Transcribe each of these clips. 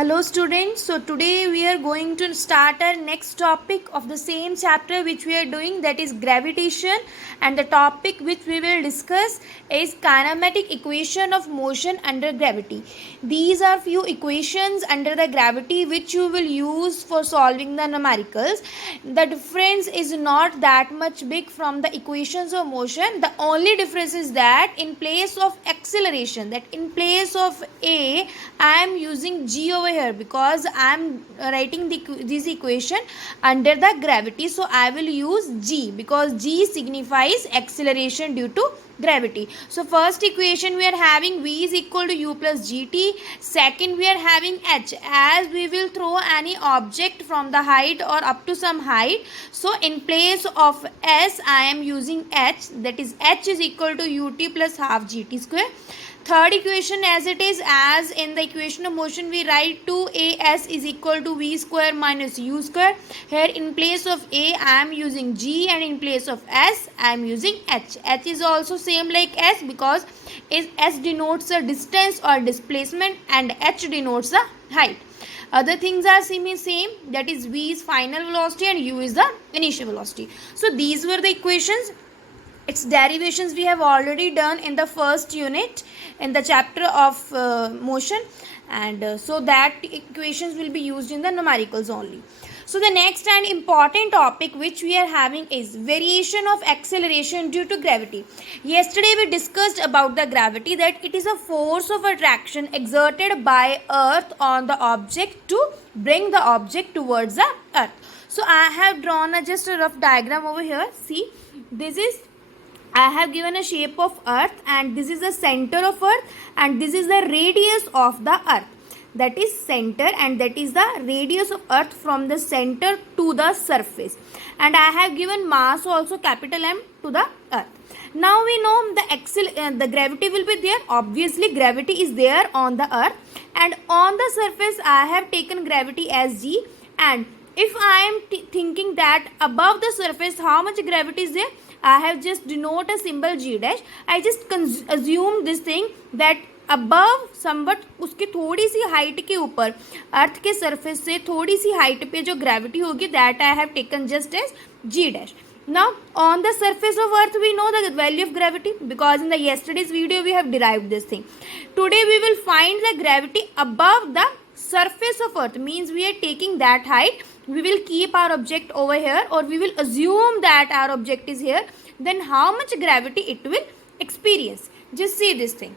Hello students, so today we are going to start our next topic of the same chapter which we are doing, that is gravitation, and the topic which we will discuss is kinematic equation of motion under gravity. These are few equations under the gravity which you will use for solving the numericals. The difference is not that much big from the equations of motion. The only difference is that in place of acceleration, that in place of A, I am using G over here because I am writing this equation under the gravity. So I will use G because G signifies acceleration due to gravity. So first equation we are having V is equal to U plus GT. Second we are having H, as we will throw any object from the height or up to some height. So in place of S I am using H, that is H is equal to UT plus half GT square. Third equation as it is, as in the equation of motion we write 2as is equal to v square minus u square. Here in place of a I am using g, and in place of s I am using h. H is also same like s because s denotes the distance or displacement and h denotes the height. Other things are same, that is v is final velocity and u is the initial velocity. So these were the equations. Its derivations we have already done in the first unit in the chapter of motion, and so that equations will be used in the numericals only. So the next and important topic which we are having is variation of acceleration due to gravity. Yesterday we discussed about the gravity, that it is a force of attraction exerted by earth on the object to bring the object towards the earth. So I have drawn just a rough diagram over here. See, this is, I have given a shape of earth, and this is the center of earth, and this is the radius of the earth. That is center, and that is the radius of earth from the center to the surface. And I have given mass also, capital M, to the earth. Now we know the gravity will be there. Obviously gravity is there on the earth, and on the surface I have taken gravity as G. And if I am thinking that above the surface how much gravity is there, I have just denote a symbol G dash. I just assume this thing that above somewhat उसके थोड़ी सी height के ऊपर, अर्थ के surface से थोड़ी सी height पे जो gravity होगी, that I have taken just as G dash. Now on the surface of earth we know the value of gravity because in the yesterday's video we have derived this thing. Today we will find the gravity above the surface of earth, means we are taking that height. We will keep our object over here, or we will assume that our object is here. Then how much gravity it will experience. Just see this thing.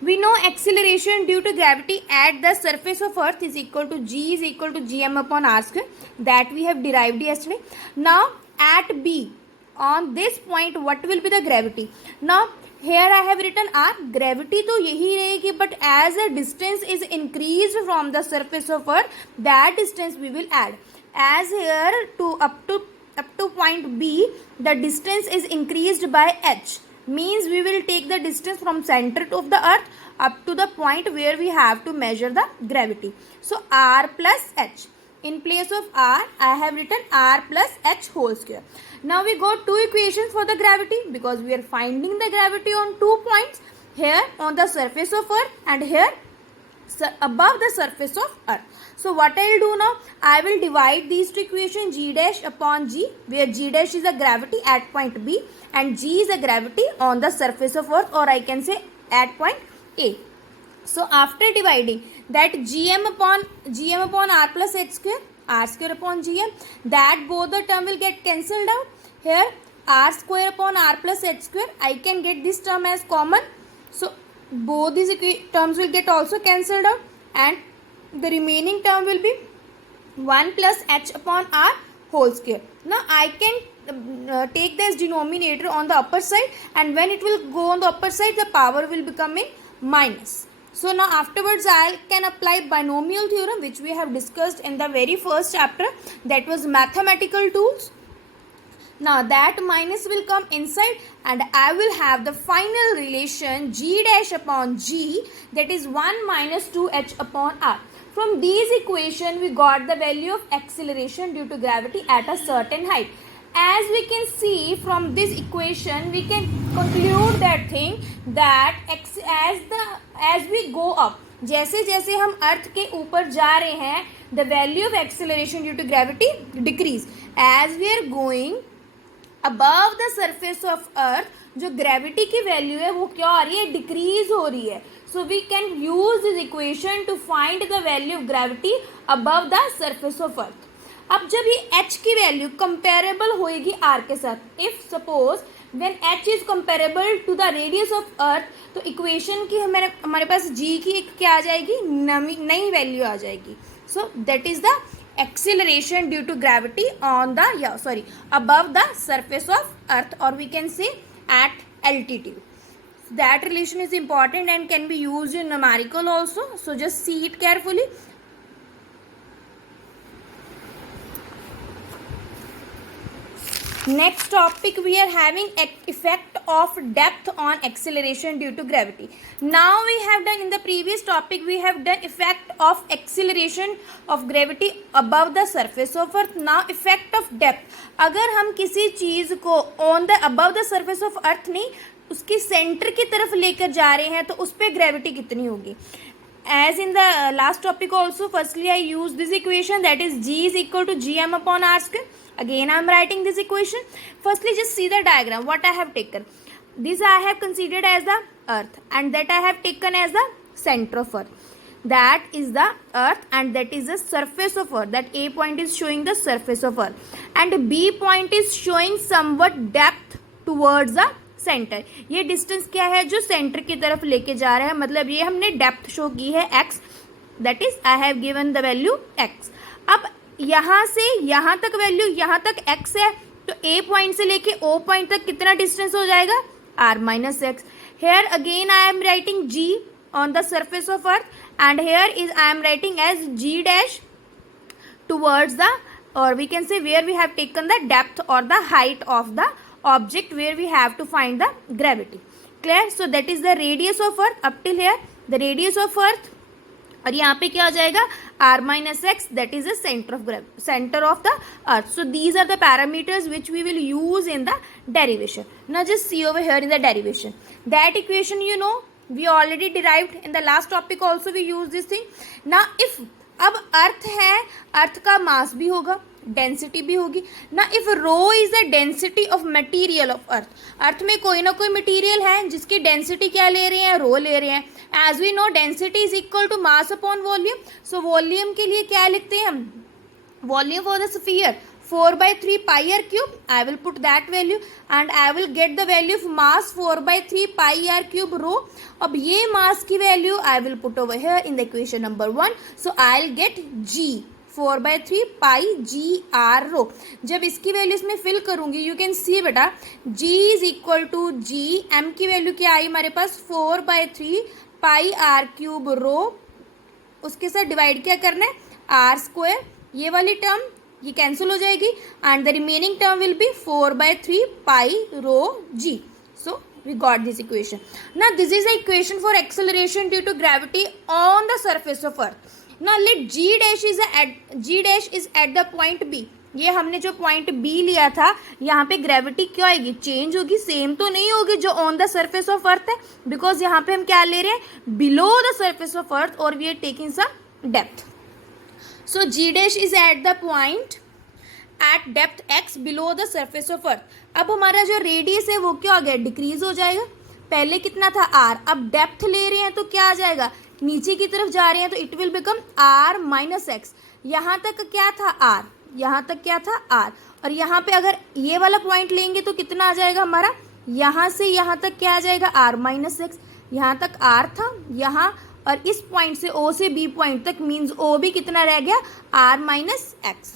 We know acceleration due to gravity at the surface of earth is equal to G is equal to gm upon r square. That we have derived yesterday. Now at B, on this point what will be the gravity? Now here I have written R. Gravity तो यही रहेगी, but as the distance is increased from the surface of earth, that distance we will add. As here to up to point B, the distance is increased by h, means we will take the distance from center of the earth up to the point where we have to measure the gravity. So R plus h. In place of R, I have written R plus h whole square. Now we got two equations for the gravity because we are finding the gravity on 2 points, here on the surface of earth and here above the surface of earth. So what I will do now, I will divide these two equations, G dash upon G, where G dash is the gravity at point B and G is the gravity on the surface of earth, or I can say at point A. So after dividing that gm upon r plus h square, r square upon gm, that both the term will get cancelled out. Here r square upon r plus h square, I can get this term as common. So both these terms will get also cancelled out, and the remaining term will be 1 plus h upon r whole square. Now I can take this denominator on the upper side, and when it will go on the upper side, the power will become in minus. So now afterwards I can apply binomial theorem, which we have discussed in the very first chapter, that was mathematical tools. Now that minus will come inside, and I will have the final relation G dash upon G, that is 1 minus 2h upon r. From these equations we got the value of acceleration due to gravity at a certain height. As we can see from this equation, we can conclude that thing that as we go up, जैसे जैसे हम earth के ऊपर जा रहे हैं, the value of acceleration due to gravity decrease. As we are going above the surface of earth, जो gravity की वैल्यू है वो क्या हो रही है, डिक्रीज हो रही है. So we can use this equation to find the value of gravity above the surface of earth. अब जब ये h की वैल्यू कंपेरेबल होएगी r के साथ, if suppose when h is comparable to the radius of earth, तो equation की हमारे पास g की एक क्या आ जाएगी, नई वैल्यू आ जाएगी. So that is the acceleration due to gravity on the above the surface of earth, or we can say at altitude. So that relation is important and can be used in numerical also, so just see it carefully. Next topic we are having effect of depth on acceleration due to gravity. Now we have done, in the previous topic we have done effect of acceleration of gravity above the surface of earth. Now effect of depth. अगर हम किसी चीज को on the above the surface of earth नहीं, उसकी centre की तरफ लेकर जा रहे हैं, तो उस पर ग्रेविटी कितनी होगी. As in the last topic also, firstly I use this equation, that is G is equal to Gm upon R square. Again I am writing this equation. Firstly just see the diagram what I have taken. This I have considered as the earth, and that I have taken as the center of earth. That is the earth and that is the surface of earth. That A point is showing the surface of earth and B point is showing somewhat depth towards the centre. ये distance क्या है, जो centre की तरफ लेके जा रहा है, मतलब ये हमने डेप्थ शो की है x, that is I have given the value x. अब यहाँ से यहाँ तक वैल्यू, यहाँ तक x है, तो A पॉइंट से लेके O पॉइंट तक कितना डिस्टेंस हो जाएगा, r minus x. Here again I am writing G on the surface of earth and here is I am writing as G dash towards the, और we can say where we have taken the depth और the height of the object where we have to find the gravity. Clear? So that is the radius of earth up till here, the radius of earth, और यहाँ पे क्या हो जाएगा, r minus x, that is the center of the earth. So these are the parameters which we will use in the derivation. Now just see over here in the derivation, that equation you know we already derived in the last topic also, we use this thing. Now if अब अर्थ है, अर्थ का मास भी होगा, density भी होगी ना. If rho is the density of material of earth, earth में कोई ना कोई मटेरियल है जिसकी डेंसिटी क्या ले रहे हैं, रो ले रहे हैं. As we know density is equal to mass upon volume. So volume के लिए क्या लिखते हैं हम, volume for the sphere 4/3 pi r cube. I will put that value and I will get the value of mass 4/3 pi r cube rho. अब ये mass की value I will put over here in the equation number 1. So I'll get G 4/3 pi g r rho. जब इसकी value इसमें fill करूंगी, you can see बेटा G is equal to G, M की value क्या आई हमारे पास 4/3 pi r क्यूब रो. उसके साथ डिवाइड क्या करना है, r स्क्वायर. ये वाली टर्म ये कैंसिल हो जाएगी and the remaining term will be 4/3 pi rho g. So we got this equation. Now this is the equation for acceleration due to gravity on the surface of earth. Now let g dash is at the point B. ये हमने जो point B लिया था, यहाँ पे gravity क्या आएगी, change होगी, सेम तो नहीं होगी जो on the surface of earth है, बिकॉज यहाँ पे हम क्या ले रहे हैं, below the surface of earth, और we are taking some depth. So G dash is at the point at depth x below the surface of earth. अब हमारा जो रेडियस है वो क्या हो गया, डिक्रीज हो जाएगा. पहले कितना था r, अब डेप्थ ले रहे हैं तो क्या आ जाएगा, नीचे की तरफ जा रहे हैं तो it will become r minus x. यहाँ तक क्या था r, यहाँ तक क्या था r, और यहाँ पे अगर ये वाला पॉइंट लेंगे तो कितना आ जाएगा हमारा, यहाँ से यहाँ तक क्या आ जाएगा r माइनस एक्स. यहाँ तक r था यहाँ, और इस पॉइंट से O से B पॉइंट तक मीन्स O भी कितना रह गया, r minus x.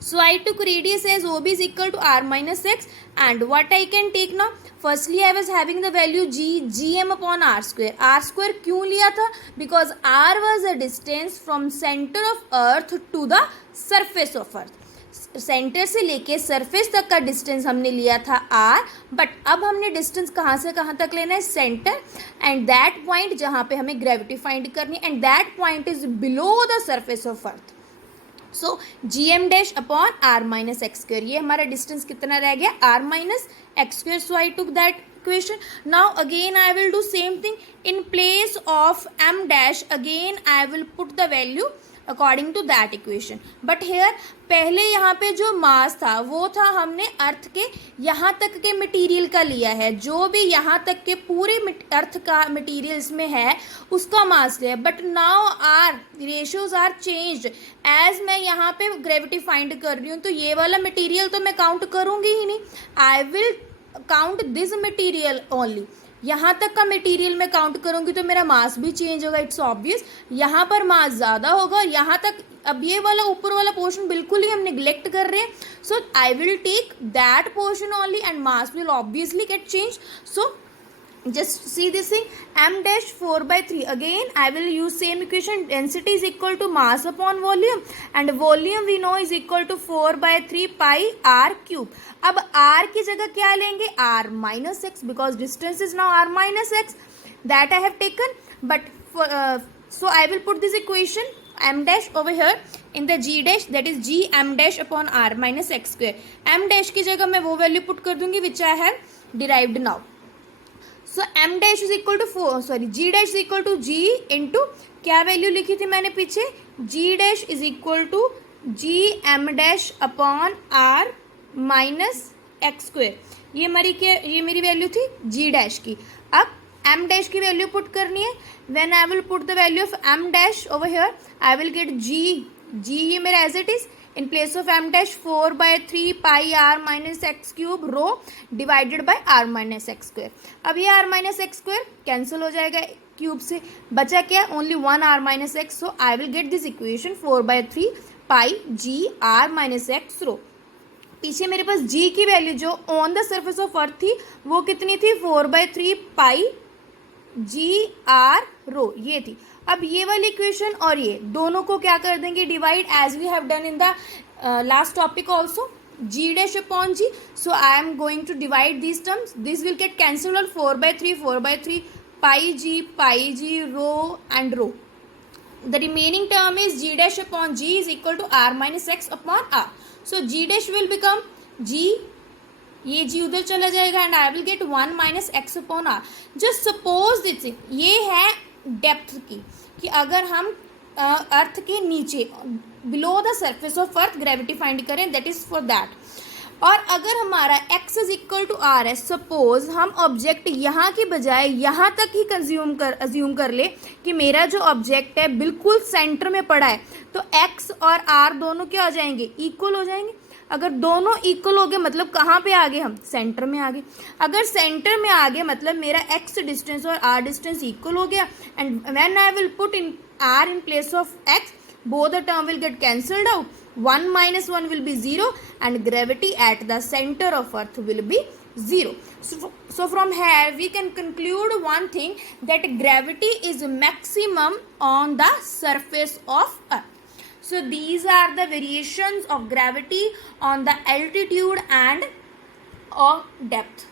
So I took radius as OB is equal to r minus x, and what I can take now, firstly I was having the value gm upon r square. r square क्यों लिया था, because r was the distance from center of earth to the surface of earth. Centre से लेके surface तक का distance हमने लिया था r, बट अब हमने डिस्टेंस कहाँ से कहाँ तक लेना है, सेंटर, एंड दैट पॉइंट जहाँ पे हमें ग्रेविटी फाइंड करनी, and that point is below the surface of earth. So gm dash upon r minus x square, ये हमारा डिस्टेंस कितना रह गया, r minus x square. So I took that equation. Now again I will do same thing. In place of m dash again I will put the value according to that equation. But here पहले यहाँ पे जो मास था वो था हमने अर्थ के यहाँ तक के मटेरियल का लिया है, जो भी यहाँ तक के पूरे अर्थ का मटेरियल इसमें है उसका मास लिया. But now our ratios are changed. As मैं यहाँ पे ग्रेविटी फाइंड कर रही हूँ तो ये वाला मटेरियल तो मैं काउंट करूँगी ही नहीं. I will count this material only. यहाँ तक का मटेरियल मैं काउंट करूँगी तो मेरा मास भी चेंज होगा. It's obvious. यहाँ पर मास ज़्यादा होगा, यहाँ तक. अब ये वाला ऊपर वाला पोर्शन बिल्कुल ही हम निगलेक्ट कर रहे हैं. So I will take that portion only and mass will obviously get change. So just see this thing, m dash 4/3. again I will use same equation. density is equal to mass upon volume and volume we know is equal to 4/3 pi r cube. अब r की जगह क्या लेंगे? r minus x, because distance is now r minus x that I have taken. But for, so I will put this equation m dash over here in the g dash, that is g m dash upon r minus x square. m dash की जगह मैं वो value put कर दूंगी which I have derived now. So m dash is equal to g dash is equal to g into क्या वैल्यू लिखी थी मैंने पीछे? g dash is equal to g m dash upon r minus x square. ये मेरी वैल्यू थी g डैश की. अब m डैश की वैल्यू पुट करनी है. When I will put the value of m dash over here I will get g ये मेरा as it is. In place of m dash 4/3 pi r minus x cube rho divided by r minus x square. अब ये r minus x square cancel हो जाएगा cube से. बचा क्या? Only 1 r minus x. So I will get this equation 4/3 pi g r minus x rho. पीछे मेरे पास g की वैल्यू जो on the surface of earth थी वो कितनी थी? 4/3 pi g r rho ये थी. अब ये वाली इक्वेशन और ये दोनों को क्या कर देंगे? Divide, as we have done in the last topic also. g dash upon g. So I am going to divide these terms. This will get cancel on 4/3 pi g rho and rho. The remaining term is g dash upon g is equal to r minus x upon r. So g dash will become g, ये g उधर चला जाएगा and I will get 1 minus x upon r. Just suppose this, ये है depth की, कि अगर हम अर्थ के नीचे below the surface of earth gravity find करें, दैट इज फॉर दैट. और अगर हमारा x is equal to r है, सपोज हम ऑब्जेक्ट यहाँ की बजाय यहाँ तक ही अज्यूम कर ले कि मेरा जो ऑब्जेक्ट है बिल्कुल सेंटर में पड़ा है, तो x और r दोनों क्या हो जाएंगे? इक्वल हो जाएंगे. अगर दोनों इक्वल हो गए मतलब कहाँ पे आ गए हम? सेंटर में आ गए. अगर सेंटर में आ गए मतलब मेरा x डिस्टेंस और r डिस्टेंस इक्वल हो गया. And when I will put in r in place of x, both the term will get cancelled out. 1 minus 1 will be 0 and gravity at the center of earth will be 0. So from here we can conclude one thing, that gravity is maximum on the surface of earth. So these are the variations of gravity on the altitude and of depth.